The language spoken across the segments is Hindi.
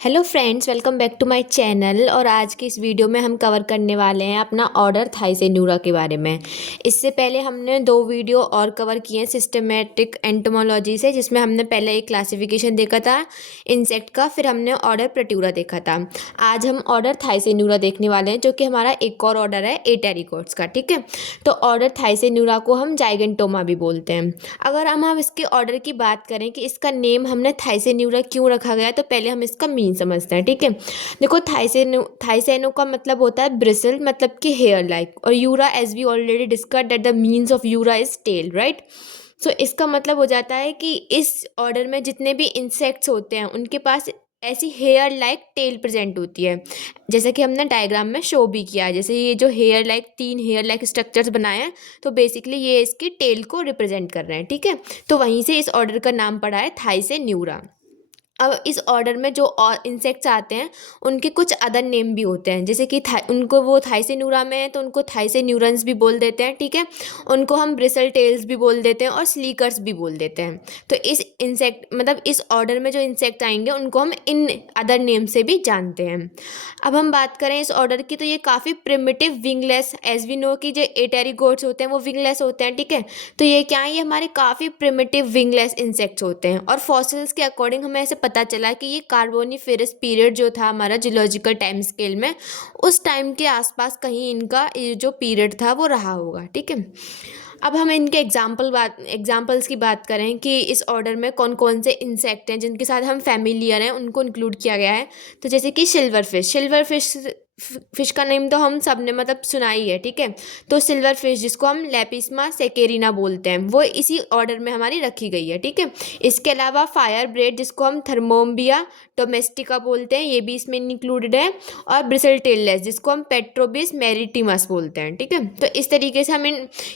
Hello friends, welcome back to my channel. और आज की इस वीडियो में हम कवर करने वाले हैं अपना ऑर्डर थाइसेनुरा के बारे में। इससे पहले हमने दो वीडियो और कवर किए हैं सिस्टमेटिक एंटोमोलॉजी से, जिसमें हमने पहले एक क्लासिफिकेशन देखा था इंसेक्ट का, फिर हमने ऑर्डर प्रोट्यूरा देखा था। आज हम ऑर्डर थाइसेनुरा देखने वाले हैं, जो कि हमारा एक और ऑर्डर है एटेरिकोट्स का। ठीक है, तो ऑर्डर थाइसेनुरा को हम जाइगेंटोमा भी बोलते हैं। अगर हम इसके ऑर्डर की बात करें कि इसका नेम हमने थाइसेनुरा क्यों रखा गया है, तो पहले हम इसका मीन समझते हैं। ठीक है, देखो थाइसेनो का मतलब होता है ब्रिसल, मतलब कि हेयर लाइक, और ura as we already discuss that the means of ura is tail, right. So इसका मतलब हो जाता है कि इस ऑर्डर में जितने भी इंसेक्ट्स होते हैं उनके पास ऐसी हेयर लाइक टेल प्रेजेंट होती है, जैसे कि हमने डायग्राम में शो भी किया है। जैसे ये जो हेयर लाइक, तीन हेयर लाइक स्ट्रक्चर्स बनाए हैं, तो बेसिकली ये इसकी टेल को रिप्रेजेंट कर रहे हैं। ठीक है, तो वहीं से इस ऑर्डर का नाम पड़ा है थाइसेन्यूरा। अब इस ऑर्डर में जो और इंसेक्ट्स आते हैं उनके कुछ अदर नेम भी होते हैं, जैसे कि उनको वो थाइसेनुरा में है तो उनको थाइसेन्यूरन्स भी बोल देते हैं। ठीक है, उनको हम ब्रिसल टेल्स भी बोल देते हैं और स्लीकर्स भी बोल देते हैं। तो इस इंसेक्ट मतलब इस ऑर्डर में जो इंसेक्ट आएंगे उनको हम इन अदर नेम से भी जानते हैं। अब हम बात करें इस ऑर्डर की, तो ये काफ़ी primitive wingless, as we know कि जो एटेरिगोट्स होते हैं वो विंगलेस होते हैं। ठीक है, तो ये क्या है, ये हमारे काफ़ी प्रिमिटिव विंगलेस इंसेक्ट्स होते हैं। और फॉसिल्स के अकॉर्डिंग हमें ऐसे पता चला कि ये कार्बोनिफेरस पीरियड जो था हमारा जियोलॉजिकल टाइम स्केल में, उस टाइम के आसपास कहीं इनका ये जो पीरियड था वो रहा होगा। ठीक है, अब हम इनके एग्जाम्पल्स की बात करें कि इस ऑर्डर में कौन कौन से इंसेक्ट हैं जिनके साथ हम फैमिलियर हैं, उनको इंक्लूड किया गया है। तो जैसे कि सिल्वर फिश का नेम तो हम सब ने मतलब सुना ही है। ठीक है, तो सिल्वर फिश जिसको हम लेपिस्मा सेकेरिना बोलते हैं, वो इसी ऑर्डर में हमारी रखी गई है। ठीक है, इसके अलावा फायर ब्रेड जिसको हम थर्मोम्बिया डोमेस्टिका बोलते हैं, ये भी इसमें इंक्लूडेड है। और ब्रिसल टेललेस जिसको हम पेट्रोबिस मैरिटिमस बोलते हैं। ठीक है, तो इस तरीके से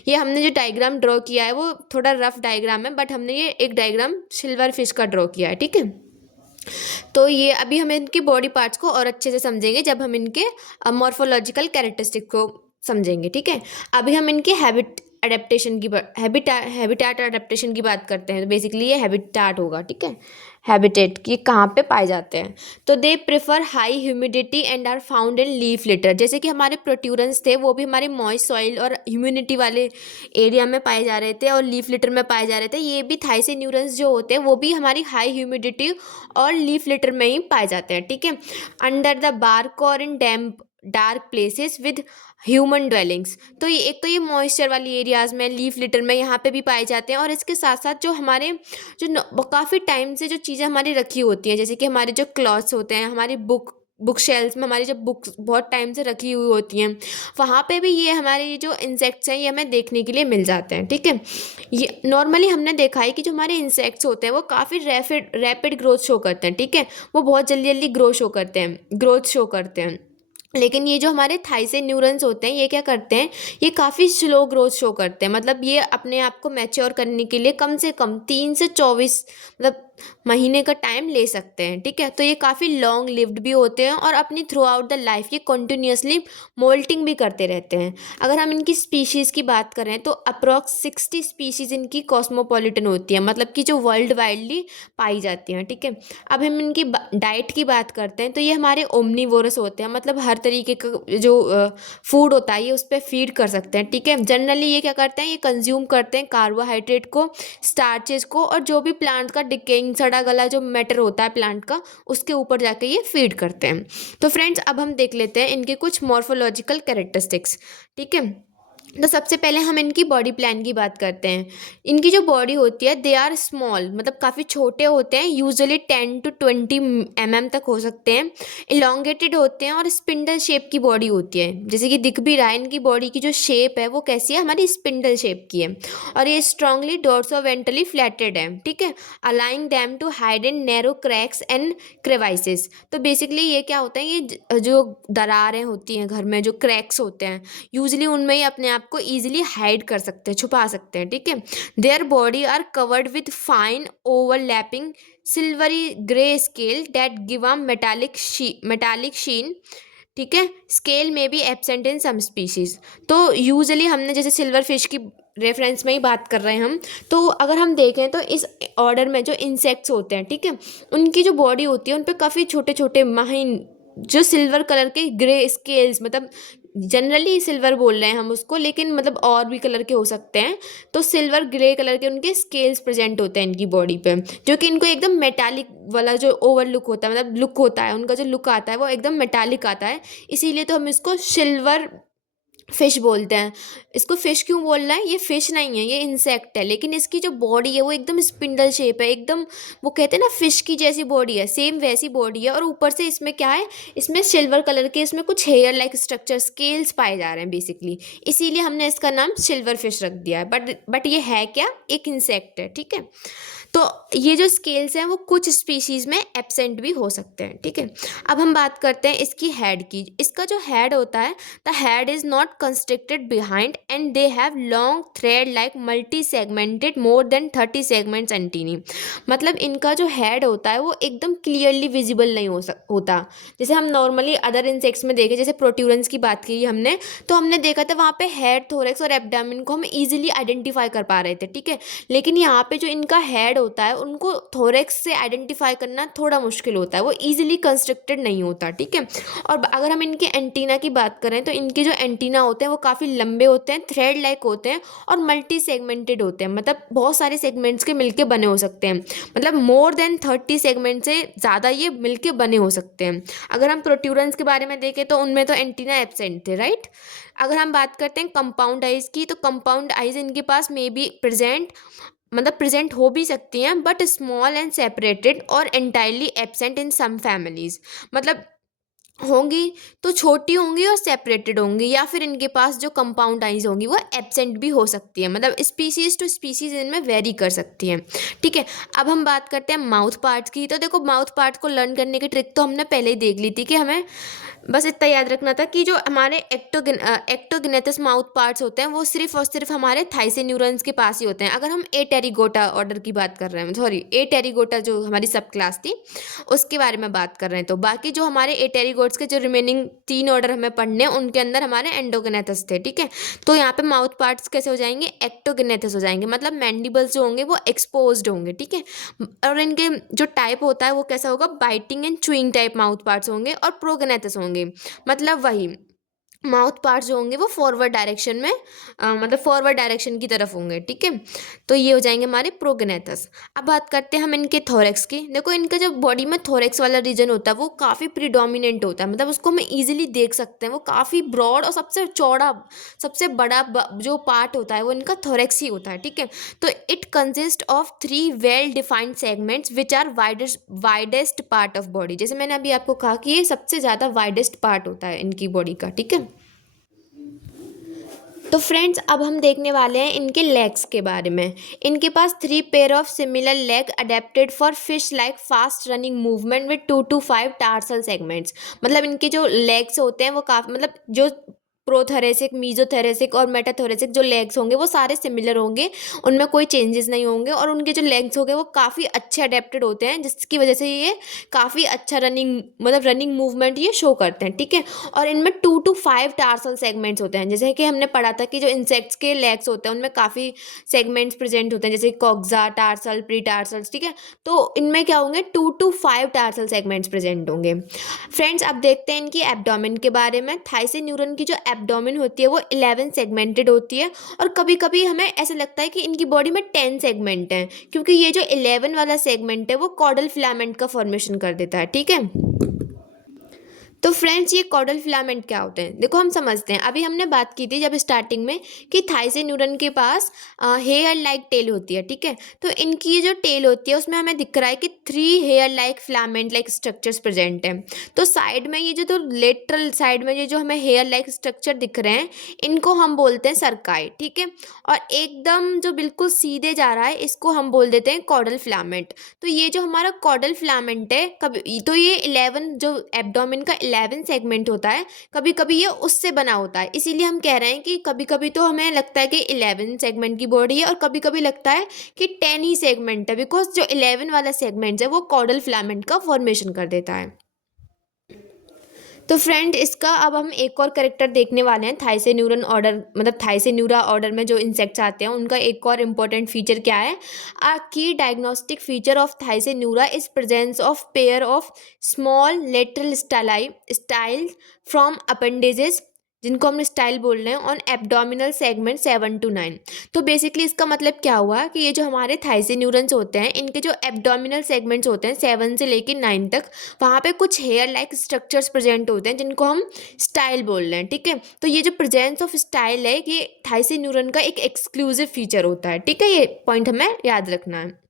ये हमने जो डायग्राम ड्रॉ किया है वो थोड़ा रफ डायग्राम है, बट हमने ये एक डायग्राम सिल्वर फिश का ड्रॉ किया है। ठीक है, तो ये अभी हम इनके बॉडी पार्ट्स को और अच्छे से समझेंगे जब हम इनके मॉर्फोलॉजिकल कैरेक्टरिस्टिक को समझेंगे। ठीक है, अभी हम इनके हैबिटाट अडेप्टेशन की बात करते हैं। तो बेसिकली ये हैबिटाट होगा। ठीक है, हैबिटेट कि कहाँ पे पाए जाते हैं, तो they prefer high humidity and are found in leaf litter. जैसे कि हमारे प्रोट्यूरेंस थे वो भी हमारे मॉइस्ट सॉइल और ह्यूमिडिटी वाले एरिया में पाए जा रहे थे और लीफ लिटर में पाए जा रहे थे। ये भी थाइसेन्यूरन्स जो होते हैं वो भी हमारी हाई ह्यूमिडिटी और लीफ लिटर में ही पाए जाते हैं। ठीक है, अंडर द बार्क और in damp dark places with human dwellings. तो ये एक तो ये मॉइस्चर वाली एरियाज़ में, लीफ लिटर में, यहाँ पे भी पाए जाते हैं। और इसके साथ साथ जो हमारे काफ़ी टाइम से जो चीज़ें हमारी रखी होती हैं, जैसे कि हमारे जो क्लॉथ्स होते हैं, हमारी बुक शेल्स में हमारी जब बुक्स बहुत टाइम से रखी हुई होती हैं, वहाँ पे भी ये हमारे ये जो इंसेक्ट्स हैं ये हमें देखने के लिए मिल जाते हैं। ठीक है, ये नॉर्मली हमने देखा है कि जो हमारे इंसेक्ट्स होते हैं वो काफ़ी रैपिड ग्रोथ शो करते हैं। ठीक है, वो बहुत जल्दी जल्दी ग्रोथ शो करते हैं। लेकिन ये जो हमारे थाइसेन्यूरन्स होते हैं ये क्या करते हैं, ये काफ़ी स्लो ग्रोथ शो करते हैं। मतलब ये अपने आप को मैच्योर करने के लिए कम से कम 3 से 24 मतलब महीने का टाइम ले सकते हैं। ठीक है, तो ये काफ़ी लॉन्ग लिव्ड भी होते हैं और अपनी थ्रू आउट द लाइफ ये कंटिन्यूसली मोल्टिंग भी करते रहते हैं। अगर हम इनकी स्पीशीज़ की बात करें तो अप्रॉक्स 60 स्पीशीज़ इनकी कॉस्मोपॉलिटन होती है, मतलब कि जो वर्ल्ड वाइडली पाई जाती हैं। ठीक है, अब हम इनकी डाइट की बात करते हैं, तो ये हमारे ओमनीवोरस होते हैं, मतलब हर तरीके का जो फूड होता है ये उस पर फीड कर सकते हैं। ठीक है, जनरली ये क्या करते हैं, ये कंज्यूम करते हैं कार्बोहाइड्रेट को, स्टार्चेस को, और जो भी प्लांट का डिकेइंग सड़ा गला जो मैटर होता है प्लांट का, उसके ऊपर जाके ये फीड करते हैं। तो फ्रेंड्स अब हम देख लेते हैं इनके कुछ मॉर्फोलॉजिकल कैरेक्टरिस्टिक्स। ठीक है, तो सबसे पहले हम इनकी बॉडी प्लान की बात करते हैं। इनकी जो बॉडी होती है दे आर स्मॉल, मतलब काफ़ी छोटे होते हैं, यूजुअली 10 to 20 mm तक हो सकते हैं। इलोंगेटेड होते हैं और स्पिंडल शेप की बॉडी होती है, जैसे कि दिख भी रहा है इनकी बॉडी की जो शेप है वो कैसी है, हमारी स्पिंडल शेप की है। और ये स्ट्रांगली डोर्सोवेंट्रली फ्लैटेड है। ठीक है, allowing them to hide in narrow cracks and crevices. तो बेसिकली ये क्या होता है, ये जो दरारें होती हैं घर में, जो क्रैक्स होते हैं, यूजली उनमें ही अपने आप को ईजिली हाइड कर सकते हैं, छुपा सकते हैं। ठीक है, their body are covered with fine overlapping silvery grey scale that give a metallic sheen. ठीक है, स्केल में भी एब्सेंट इन सम स्पीशीज। तो यूजली हमने जैसे सिल्वर फिश की रेफरेंस में ही बात कर रहे हैं हम। तो अगर हम देखें तो इस ऑर्डर में जो इंसेक्ट्स होते हैं, ठीक है, उनकी जो बॉडी होती है उन पे काफ़ी छोटे छोटे महीन जो सिल्वर कलर के ग्रे स्केल्स, मतलब जनरली सिल्वर बोल रहे हैं हम उसको, लेकिन मतलब और भी कलर के हो सकते हैं। तो सिल्वर ग्रे कलर के उनके स्केल्स प्रेजेंट होते हैं इनकी बॉडी पे, जो कि इनको एकदम मेटालिक वाला जो ओवर लुक होता है, मतलब लुक होता है उनका, जो लुक आता है वो एकदम मेटालिक आता है। इसीलिए तो हम इसको सिल्वर फिश बोलते हैं। इसको फिश क्यों बोल रहा है, ये फिश नहीं है, ये इंसेक्ट है, लेकिन इसकी जो बॉडी है वो एकदम स्पिंडल शेप है, एकदम वो कहते हैं ना फिश की जैसी बॉडी है, सेम वैसी बॉडी है। और ऊपर से इसमें क्या है, इसमें सिल्वर कलर के इसमें कुछ हेयर लाइक स्ट्रक्चर स्केल्स पाए जा रहे हैं बेसिकली, इसीलिए हमने इसका नाम सिल्वर फिश रख दिया है। बट ये है क्या, एक इंसेक्ट है, ठीक है। तो ये जो स्केल्स हैं वो कुछ स्पीशीज़ में एब्सेंट भी हो सकते हैं, ठीक है। अब हम बात करते हैं इसकी हेड की। इसका जो हेड होता है, the head is not constricted behind and they have long thread like multi segmented more than 30 segments antennae. मतलब इनका जो हेड होता है वो एकदम क्लियरली विजिबल नहीं होता। जैसे हम नॉर्मली अदर इंसेक्ट्स में देखें, जैसे प्रोट्यूरेंस की बात की हमने, तो हमने देखा था वहाँ पे हेड, थोरेक्स और एब्डामिन को हम ईजिली आइडेंटिफाई कर पा रहे थे, ठीक है। लेकिन यहाँ पे जो इनका हेड होता है उनको थोरेक्स से आइडेंटिफाई करना थोड़ा मुश्किल होता है, वो ईजिली कंस्ट्रक्टेड नहीं होता, ठीक है। और अगर हम इनके एंटीना की बात करें तो इनके जो एंटीना होते हैं वो काफ़ी लंबे होते हैं, थ्रेड लाइक होते हैं और मल्टी सेगमेंटेड होते हैं, मतलब बहुत सारे सेगमेंट्स के मिलके बने हो सकते हैं, मतलब मोर देन 30 सेगमेंट से ज़्यादा ये मिलके बने हो सकते हैं। अगर हम प्रोट्यूरेंस के बारे में देखें तो उनमें तो एंटीना एब्सेंट थे, राइट। अगर हम बात करते हैं कंपाउंड आइज की, तो कंपाउंड आइज इनके पास मे बी प्रेजेंट, मतलब प्रेजेंट हो भी सकती हैं, बट स्मॉल एंड सेपरेटेड और entirely absent in some families. मतलब होंगी तो छोटी होंगी और सेपरेटेड होंगी, या फिर इनके पास जो कंपाउंड आइज होंगी वो एब्सेंट भी हो सकती है, मतलब स्पीसीज टू स्पीसीज इनमें वेरी कर सकती हैं, ठीक है। अब हम बात करते हैं माउथ पार्ट्स की। तो देखो माउथ पार्ट को लर्न करने की ट्रिक तो हमने पहले ही देख ली थी, कि हमें बस इतना याद रखना था कि जो हमारे एक्टोगिनेथस माउथ पार्ट्स होते हैं वो सिर्फ और सिर्फ हमारे थाइसे न्यूरॉन्स के पास ही होते हैं। अगर हम ए टेरिगोटा ऑर्डर की बात कर रहे हैं, सॉरी ए टेरिगोटा जो हमारी सब क्लास थी उसके बारे में बात कर रहे हैं, तो बाकी जो हमारे ए टेरिगोट्स के जो रिमेनिंग 3 ऑर्डर हमें पढ़ने हैं उनके अंदर हमारे एंडोगिनेथस थे, ठीक है। तो यहाँ पे माउथ पार्ट्स कैसे हो जाएंगे, एक्टोगिनेथस हो जाएंगे, मतलब मैंडिबल्स जो होंगे वो एक्सपोज्ड होंगे, ठीक है। और इनके जो टाइप होता है वो कैसा होगा, biting and chewing type mouth parts होंगे, और प्रोगनेथस होंगे, मतलब वही माउथ पार्ट्स जो होंगे वो फॉरवर्ड डायरेक्शन में मतलब फॉरवर्ड डायरेक्शन की तरफ होंगे, ठीक है। तो ये हो जाएंगे हमारे प्रोगनेथस। अब बात करते हैं हम इनके थोरेक्स की। देखो इनका जो बॉडी में थोरेक्स वाला रीजन होता है वो काफ़ी प्रीडोमिनेंट होता है, मतलब उसको हम इजीली देख सकते हैं, वो काफ़ी ब्रॉड और सबसे चौड़ा, सबसे बड़ा जो पार्ट होता है वो इनका थोरेक्स ही होता है, ठीक है। तो it consist of 3 well defined segments which are widest part of body. जैसे मैंने अभी आपको कहा कि ये सबसे ज़्यादा वाइडेस्ट पार्ट होता है इनकी बॉडी का, ठीक है। तो फ्रेंड्स अब हम देखने वाले हैं इनके लेग्स के बारे में। इनके पास 3 pair of similar leg adapted for fish like fast running movement with 2 to 5 tarsal segments. मतलब इनके जो लेग्स होते हैं वो काफ़ी, मतलब जो प्रोथेरेसिक, मीजोथेरेसिक और मेटाथोरेसिक जो लेग्स होंगे वो सारे सिमिलर होंगे, उनमें कोई चेंजेस नहीं होंगे, और उनके जो लेग्स होंगे वो काफ़ी अच्छे अडेप्टेड होते हैं, जिसकी वजह से ये काफ़ी अच्छा रनिंग, मतलब रनिंग मूवमेंट ये शो करते हैं, ठीक है। और इनमें 2 to 5 टार्सल सेगमेंट्स होते हैं, जैसे कि हमने पढ़ा था कि जो इंसेक्ट्स के लेग्स होते हैं उनमें काफ़ी सेगमेंट्स प्रेजेंट होते हैं, जैसे कॉक्सा, टार्सल, प्री टार्सल्स, ठीक है। तो इनमें क्या होंगे, 2 to 5 टार्सल सेगमेंट्स प्रेजेंट होंगे। फ्रेंड्स अब देखते हैं इनकी एब्डोमेन के बारे में। थाइसे न्यूरॉन की जो एब्डोमेन होती है वो 11 सेगमेंटेड होती है, और कभी कभी हमें ऐसा लगता है कि इनकी बॉडी में 10 सेगमेंट हैं, क्योंकि ये जो 11 वाला सेगमेंट है वो कॉर्डल फिलामेंट का फॉर्मेशन कर देता है, ठीक है। तो फ्रेंड्स ये कॉर्डल फिलामेंट क्या होते हैं, देखो हम समझते हैं। अभी हमने बात की थी जब स्टार्टिंग में कि थाइसे न्यूरॉन के पास हेयर लाइक टेल होती है, ठीक है। तो इनकी जो टेल होती है उसमें हमें दिख रहा है कि 3 hair like filament like structures present हैं। तो साइड में ये जो, तो लेटरल साइड में ये जो हमें हेयर लाइक स्ट्रक्चर दिख रहे हैं इनको हम बोलते हैं सर्काई, ठीक है। और एकदम जो बिल्कुल सीधे जा रहा है इसको हम बोल देते हैं कॉर्डल फिलामेंट। तो ये जो हमारा कॉर्डल फिलामेंट है, कभी तो ये 11 जो एब्डोमेन का 11 सेगमेंट होता है, कभी कभी ये उससे बना होता है, इसीलिए हम कह रहे हैं कि कभी कभी तो हमें लगता है कि 11 सेगमेंट की बॉडी है और कभी कभी लगता है कि 10 ही सेगमेंट है, बिकॉज जो 11 वाला सेगमेंट है वो कॉर्डल फिलामेंट का फॉर्मेशन कर देता है। तो फ्रेंड इसका अब हम एक और कैरेक्टर देखने वाले हैं। थाइसेन्यूरन ऑर्डर मतलब थाइसेन्यूरा ऑर्डर में जो इंसेक्ट्स आते हैं उनका एक और इम्पोर्टेंट फीचर क्या है। A key diagnostic feature of Thysanura is presence of pair of small lateral style from appendages, जिनको हम स्टाइल बोल रहे हैं, ऑन एब्डोमिनल सेगमेंट 7 to 9। तो बेसिकली इसका मतलब क्या हुआ कि ये जो हमारे थाइसेन्यूरन्स होते हैं इनके जो एब्डोमिनल सेगमेंट्स होते हैं 7 से लेकर 9 तक, वहाँ पे कुछ हेयर लाइक स्ट्रक्चर्स प्रेजेंट होते हैं जिनको हम स्टाइल बोल रहे हैं, ठीक है। तो ये जो प्रेजेंस ऑफ स्टाइल है ये थाइसेन्यूरन का एक एक्सक्लूसिव फीचर होता है, ठीक है। ये पॉइंट हमें याद रखना है।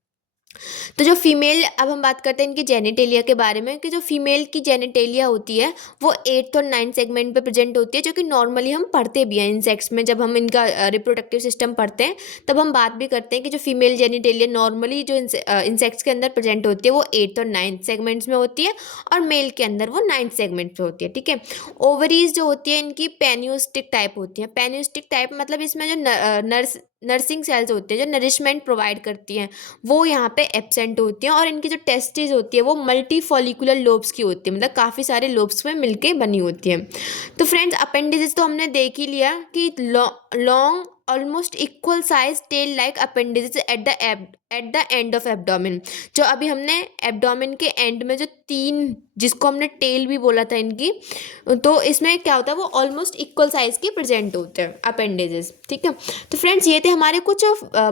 तो जो फीमेल, अब हम बात करते हैं इनकी जेनिटेलिया के बारे में, कि जो फीमेल की जेनिटेलिया होती है वो 8th और 9th सेगमेंट पे प्रेजेंट होती है, जो कि नॉर्मली हम पढ़ते भी हैं इंसेक्ट्स में। जब हम इनका रिप्रोडक्टिव सिस्टम पढ़ते हैं तब हम बात भी करते हैं कि जो फीमेल जेनिटेलिया नॉर्मली जो इंसेक्ट्स के अंदर प्रेजेंट होती है वो 8th और 9th सेगमेंट्स में होती है, और मेल के अंदर वो 9th सेगमेंट पे होती है, ठीक है। ओवरीज जो होती है इनकी पेन्यूस्टिक टाइप होती है। पेन्यूस्टिक टाइप मतलब इसमें जो नर्सिंग सेल्स होते हैं जो नरिशमेंट प्रोवाइड करती हैं वो यहाँ पे एब्सेंट होती हैं, और इनकी जो टेस्टिस होती है वो मल्टी फॉलिकुलर लोब्स की होती है, मतलब काफ़ी सारे लोब्स में मिलके बनी होती है। तो फ्रेंड्स अपेंडिजेस तो हमने देख ही लिया कि long almost equal size tail like appendages at the end of abdomen. जो अभी हमने एब्डोमेन के एंड में जो 3, जिसको हमने टेल भी बोला था इनकी, तो इसमें क्या होता है वो ऑलमोस्ट इक्वल साइज के प्रेजेंट होते हैं अपेंडेजेस, ठीक है। तो फ्रेंड्स ये थे हमारे कुछ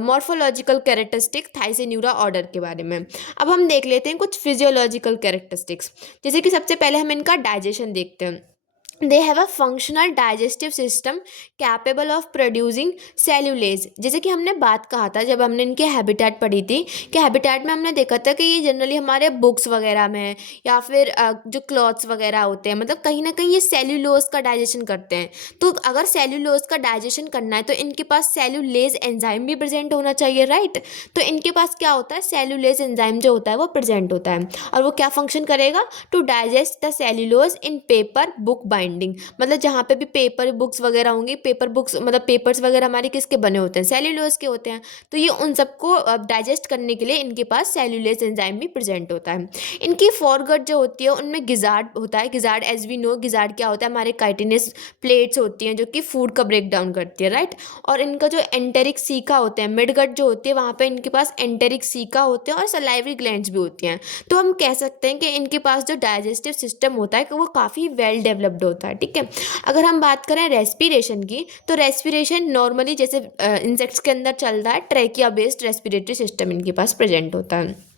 मॉर्फोलॉजिकल कैरेक्टरिस्टिक थाइसेन्यूरा ऑर्डर के बारे में। अब हम देख लेते हैं कुछ फिजियोलॉजिकल कैरेक्टरिस्टिक्स, जैसे कि सबसे पहले हम इनका डाइजेशन देखते हैं। They have a functional digestive system capable of producing cellulase. जैसे कि हमने बात कहा था जब हमने इनके हैबिटेट पढ़ी थी, कि हैबिटेट में हमने देखा था कि ये जनरली हमारे बुक्स वगैरह में या फिर जो क्लॉथ्स वगैरह होते हैं, मतलब कहीं ना कहीं ये सेल्यूलोज का डाइजेशन करते हैं। तो अगर सेल्यूलोज का डाइजेशन करना है तो इनके पास सेल्यूलेज एंजाइम भी प्रेजेंट होना चाहिए, राइट। तो इनके पास क्या होता है, सेल्यूलेज एंजाइम जो होता है वो प्रेजेंट होता है, और वो क्या फंक्शन करेगा, to digest the cellulose in paper book binding. मतलब जहाँ पे भी पेपर बुक्स वगैरह होंगी, पेपर बुक्स मतलब पेपर्स वगैरह हमारे किसके बने होते हैं, सेल्यूलोज के होते हैं। तो ये उन सबको डाइजेस्ट करने के लिए इनके पास सेल्यूलेज एंजाइम भी प्रेजेंट होता है। इनकी फॉरगट जो होती है उनमें गिजार्ड होता है। Gizzard as we know, gizzard क्या होता है, हमारे काइटिनस प्लेट्स होती हैं जो कि फूड का ब्रेक डाउन करती है, राइट। और इनका जो एंटेरिक सीका होते हैं, मिडगट जो होती है वहाँ पे इनके पास एंटेरिक सीका होते हैं और सलाइवरी ग्लैंड्स भी होती हैं। तो हम कह सकते हैं कि इनके पास जो डाइजेस्टिव सिस्टम होता है कि वो काफ़ी वेल डेवलप्ड होता है, ठीक है। अगर हम बात करें रेस्पिरेशन की, तो रेस्पिरेशन नॉर्मली जैसे इंसेक्ट्स के अंदर चल रहा है, ट्रैकिया बेस्ड रेस्पिरेटरी सिस्टम इनके पास प्रेजेंट होता है।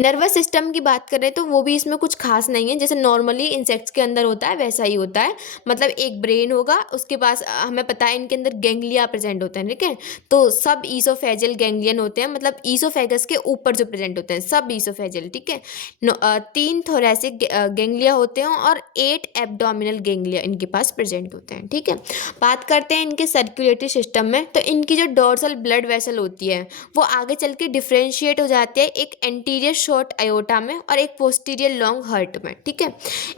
नर्वस सिस्टम की बात करें तो वो भी इसमें कुछ खास नहीं है, जैसे नॉर्मली इंसेक्ट्स के अंदर होता है वैसा ही होता है। मतलब एक ब्रेन होगा, उसके पास हमें पता है इनके अंदर गैंग्लिया प्रेजेंट होते हैं, ठीक है। तो सब ईसोफेजियल गैंग्लियन होते हैं, मतलब ईसोफेगस के ऊपर जो प्रेजेंट होते हैं सब ईसोफेजियल, ठीक है। 3 थोरेसिक गैंग्लिया होते हैं और 8 एब्डोमिनल गैंग्लिया इनके पास प्रेजेंट होते हैं, ठीक है। बात करते हैं इनके सर्कुलेटरी सिस्टम में, तो इनकी जो डोर्सल ब्लड वेसल होती है वो आगे चल के डिफ्रेंशिएट हो जाती है एक एंटीरियर शॉर्ट अयोटा में और एक पोस्टीरियर लॉन्ग हर्ट में, ठीक है।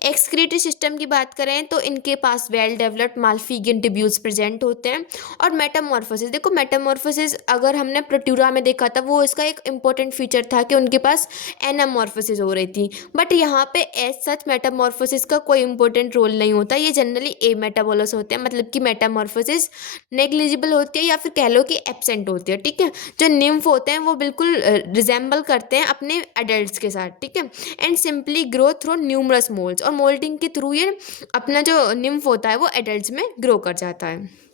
एक्सक्रीटरी सिस्टम की बात करें तो इनके पास वेल डेवलप्ड माल्फिगियन ट्यूब्यूल्स प्रेजेंट होते हैं। और मेटामॉर्फोसिस, देखो मेटामॉर्फोसिस अगर हमने प्रोट्यूरा में देखा था वो इसका एक इंपॉर्टेंट फीचर था कि उनके पास एनामॉर्फोसिस हो रही थी, बट यहाँ पे एज सच मेटामॉर्फोसिस का कोई इंपॉर्टेंट रोल नहीं होता। ये जनरली ए मेटाबोलस होते हैं, मतलब कि मेटामॉर्फोसिस नेग्लिजिबल होती है या फिर कह लो कि एब्सेंट होती है, ठीक है। जो निम्फ होते हैं वो बिल्कुल रिजेंबल करते हैं अपने एडल्ट्स के साथ, ठीक है। And simply grow through numerous moulds, और मोल्डिंग के थ्रू ये अपना जो निम्फ होता है वो एडल्ट्स में ग्रो कर जाता है।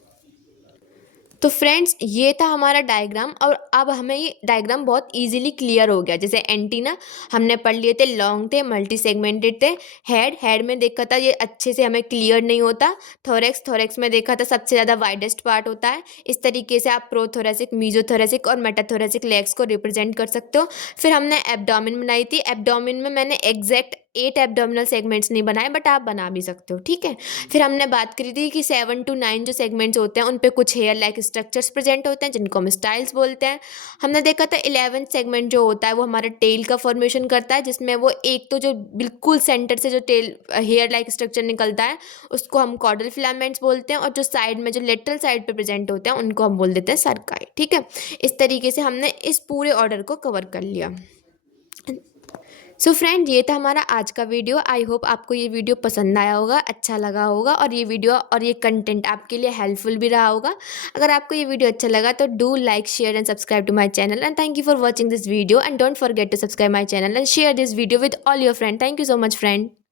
तो फ्रेंड्स ये था हमारा डायग्राम, और अब हमें ये डायग्राम बहुत इजीली क्लियर हो गया। जैसे एंटीना हमने पढ़ लिए थे, लॉन्ग थे, मल्टी सेगमेंटेड थे। हेड में देखा था ये अच्छे से हमें क्लियर नहीं होता। थोरेक्स में देखा था सबसे ज़्यादा वाइडेस्ट पार्ट होता है। इस तरीके से आप प्रोथोरेसिक, मीजोथोरेसिक और मेटाथोरेसिक लेग्स को रिप्रेजेंट कर सकते हो। फिर हमने एब्डोमेन बनाई थी। एब्डोमेन में मैंने एग्जैक्ट 8 एब्डोमिनल सेगमेंट्स नहीं बनाए, बट आप बना भी सकते हो, ठीक है। फिर हमने बात करी थी कि 7 to 9 जो सेगमेंट्स होते हैं उन पे कुछ हेयर लाइक स्ट्रक्चर्स प्रेजेंट होते हैं जिनको हम स्टाइल्स बोलते हैं। हमने देखा था 11th सेगमेंट जो होता है वो हमारा टेल का फॉर्मेशन करता है, जिसमें वो एक तो जो बिल्कुल सेंटर से जो टेल हेयर लाइक स्ट्रक्चर निकलता है उसको हम कॉर्डल फिलामेंट्स बोलते हैं, और जो साइड में जो लेटरल साइड पे प्रेजेंट होते हैं उनको हम बोल देते हैं सर्काई, ठीक है। इस तरीके से हमने इस पूरे ऑर्डर को कवर कर लिया। सो फ्रेंड, ये था हमारा आज का वीडियो। आई होप आपको ये वीडियो पसंद आया होगा, अच्छा लगा होगा, और ये वीडियो और ये कंटेंट आपके लिए हेल्पफुल भी रहा होगा। अगर आपको ये वीडियो अच्छा लगा तो do like, share and subscribe to my channel, and thank you for watching this video, and don't forget to subscribe my channel and share this video with all your friend. Thank you so much friend.